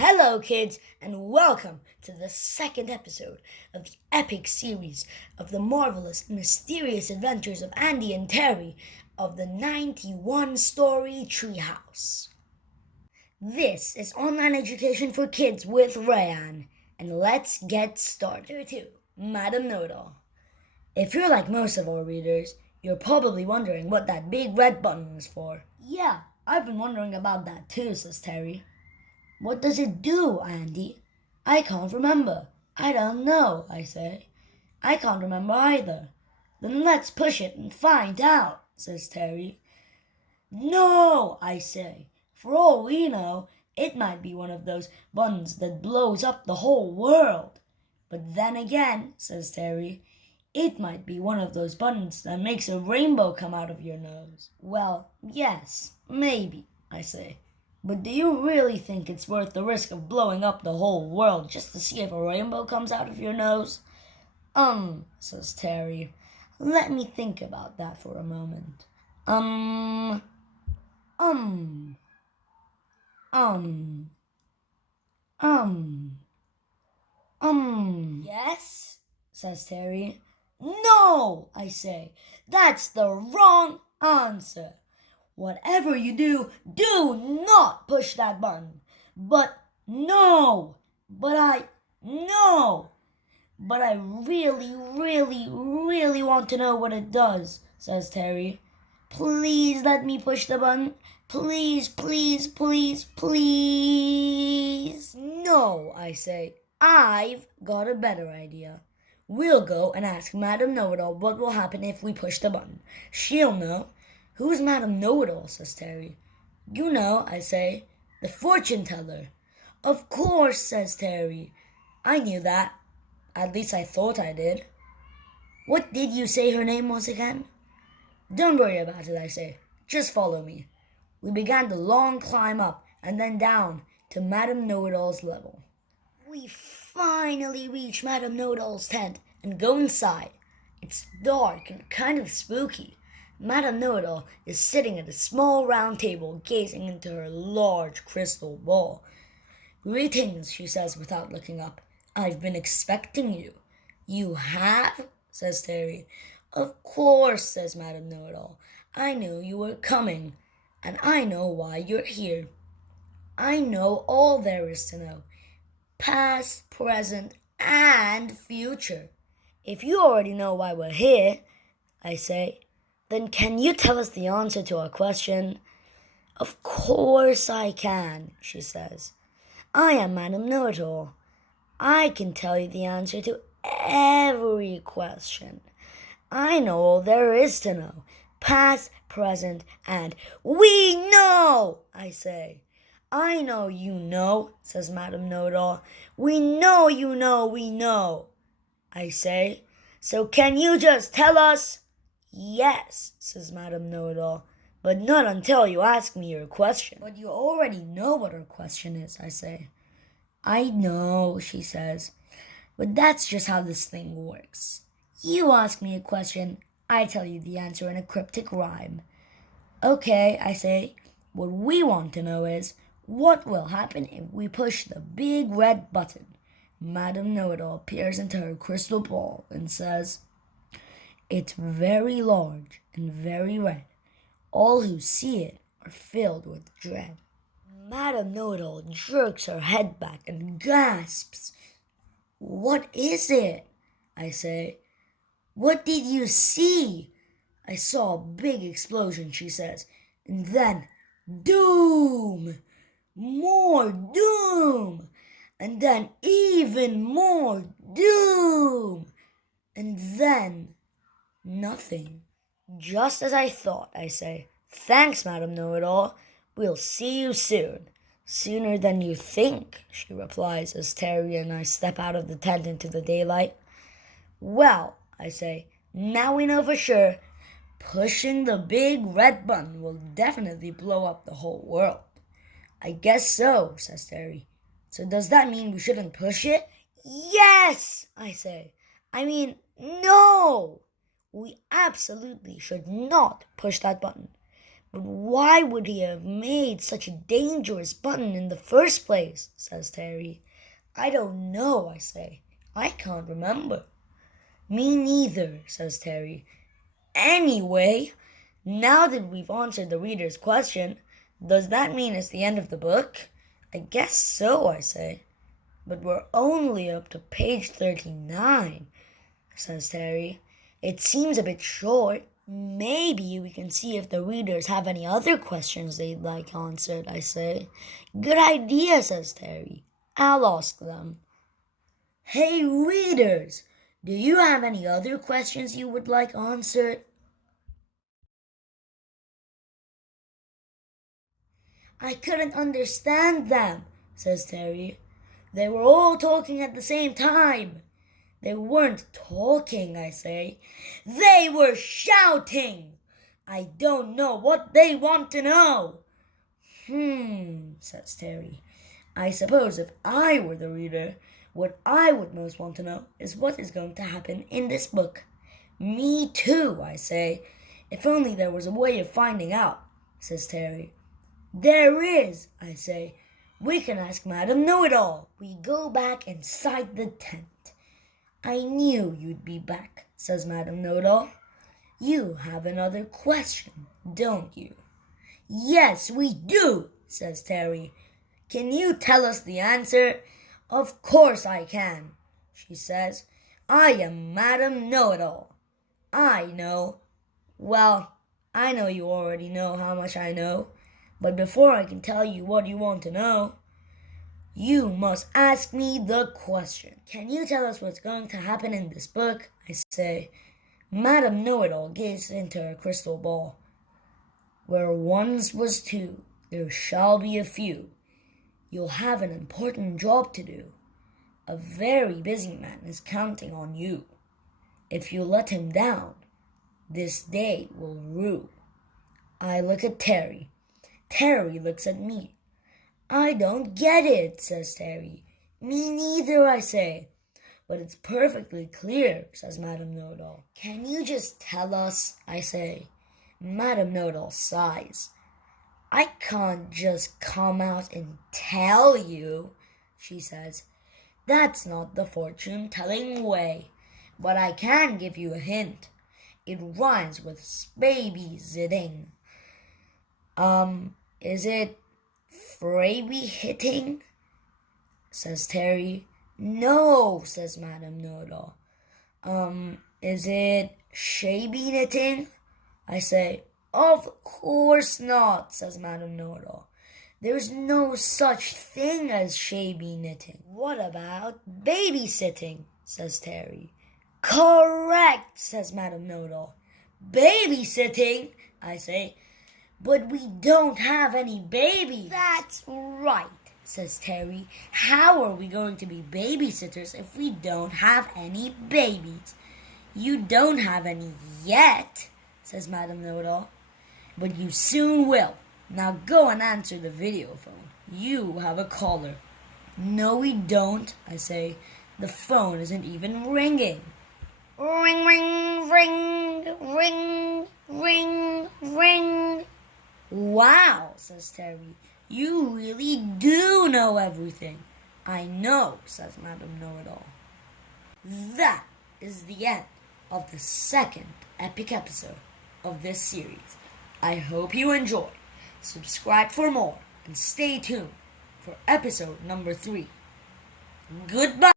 Hello, kids, and welcome to the second episode of the epic series of the marvelous, mysterious adventures of Andy and Terry of the 91-story treehouse. This is online education for kids with Rayan, and let's get started. Here too, Madam Know-It-All. If you're like most of our readers, you're probably wondering what that big red button is for. Yeah, I've been wondering about that too, says Terry. What does it do, Andy? I can't remember. I don't know, I say. I can't remember either. Then let's push it and find out, says Terry. No, I say. For all we know, it might be one of those buttons that blows up the whole world. But then again, says Terry, it might be one of those buttons that makes a rainbow come out of your nose. Well, yes, maybe, I say. But do you really think it's worth the risk of blowing up the whole world just to see if a rainbow comes out of your nose? Says Terry. Let me think about that for a moment. Yes, says Terry. No, I say. That's the wrong answer. Whatever you do, do not push that button. But I really want to know what it does, says Terry. Please let me push the button. Please. No, I say. I've got a better idea. We'll go and ask Madam Know-It-All what will happen if we push the button. She'll know. Who's Madam Know-It-All, says Terry. You know, I say, the fortune teller. Of course, says Terry. I knew that. At least I thought I did. What did you say her name was again? Don't worry about it, I say. Just follow me. We began the long climb up and then down to Madam Know-It-All's level. We finally reach Madam Know-It-All's tent and go inside. It's dark and kind of spooky. Madam Know-It-All is sitting at a small round table gazing into her large crystal ball. Greetings, she says without looking up. I've been expecting you. You have? Says Terry. Of course, says Madam Know-It-All. I knew you were coming, and I know why you're here. I know all there is to know. Past, present, and future. If you already know why we're here, I say, then can you tell us the answer to our question? Of course I can, she says. I am Madam Know-It-All. I can tell you the answer to every question. I know all there is to know. Past, present, and we know, I say. I know you know, says Madam Know-It-All. We know you know we know, I say. So can you just tell us? Yes, says Madam Know-It-All, but not until you ask me your question. But you already know what her question is, I say. I know, she says, but that's just how this thing works. You ask me a question, I tell you the answer in a cryptic rhyme. Okay, I say, what we want to know is, what will happen if we push the big red button? Madam Know-It-All peers into her crystal ball and says, it's very large and very red. All who see it are filled with dread. Madam Know-It-All jerks her head back and gasps. What is it? I say. What did you see? I saw a big explosion, she says, and then doom! More doom! And then even more doom! And then nothing. Just as I thought, I say. Thanks, Madam Know-It-All. We'll see you soon. Sooner than you think, she replies as Terry and I step out of the tent into the daylight. Well, I say, now we know for sure. Pushing the big red button will definitely blow up the whole world. I guess so, says Terry. So does that mean we shouldn't push it? Yes, I say. I mean, no. We absolutely should not push that button. But why would he have made such a dangerous button in the first place? Says Terry. I don't know, I say. I can't remember. Me neither, says Terry. Anyway, now that we've answered the reader's question, does that mean it's the end of the book? I guess so, I say. But we're only up to page 39, says Terry. It seems a bit short. Maybe we can see if the readers have any other questions they'd like answered, I say. Good idea, says Terry. I'll ask them. Hey, readers! Do you have any other questions you would like answered? I couldn't understand them, says Terry. They were all talking at the same time. They weren't talking, I say. They were shouting. I don't know what they want to know. Says Terry. I suppose if I were the reader, what I would most want to know is what is going to happen in this book. Me too, I say. If only there was a way of finding out, says Terry. There is, I say. We can ask Madam Know-It-All. We go back inside the tent. I knew you'd be back, says Madam Know-It-All. You have another question, don't you? Yes, we do, says Terry. Can you tell us the answer? Of course I can, she says. I am Madam Know-It-All. I know. Well, I know you already know how much I know. But before I can tell you what you want to know, you must ask me the question. Can you tell us what's going to happen in this book? I say. Madam Know-It-All gazes into her crystal ball. Where once was two, there shall be a few. You'll have an important job to do. A very busy man is counting on you. If you let him down, this day will rue. I look at Terry. Terry looks at me. I don't get it, says Terry. Me neither, I say. But it's perfectly clear, says Madam Know-It-All. Can you just tell us, I say. Madam Know-It-All sighs. I can't just come out and tell you, she says. That's not the fortune-telling way. But I can give you a hint. It rhymes with babysitting. Is it Fraby hitting? Says Terry. No, says Madam Know-It-All. Is it shabby knitting? I say. Of course not, says Madam Know-It-All. There's no such thing as shabby knitting. What about babysitting? Says Terry. Correct, says Madam Know-It-All. Babysitting, I say. But we don't have any babies. That's right, says Terry. How are we going to be babysitters if we don't have any babies? You don't have any yet, says Madam Know-It-All. But you soon will. Now go and answer the video phone. You have a caller. No, we don't, I say. The phone isn't even ringing. Ring, ring, ring, ring, ring, ring. Wow, says Terry. You really do know everything. I know, says Madam Know-It-All. That is the end of the second epic episode of this series. I hope you enjoyed. Subscribe for more and stay tuned for episode number 3. Goodbye.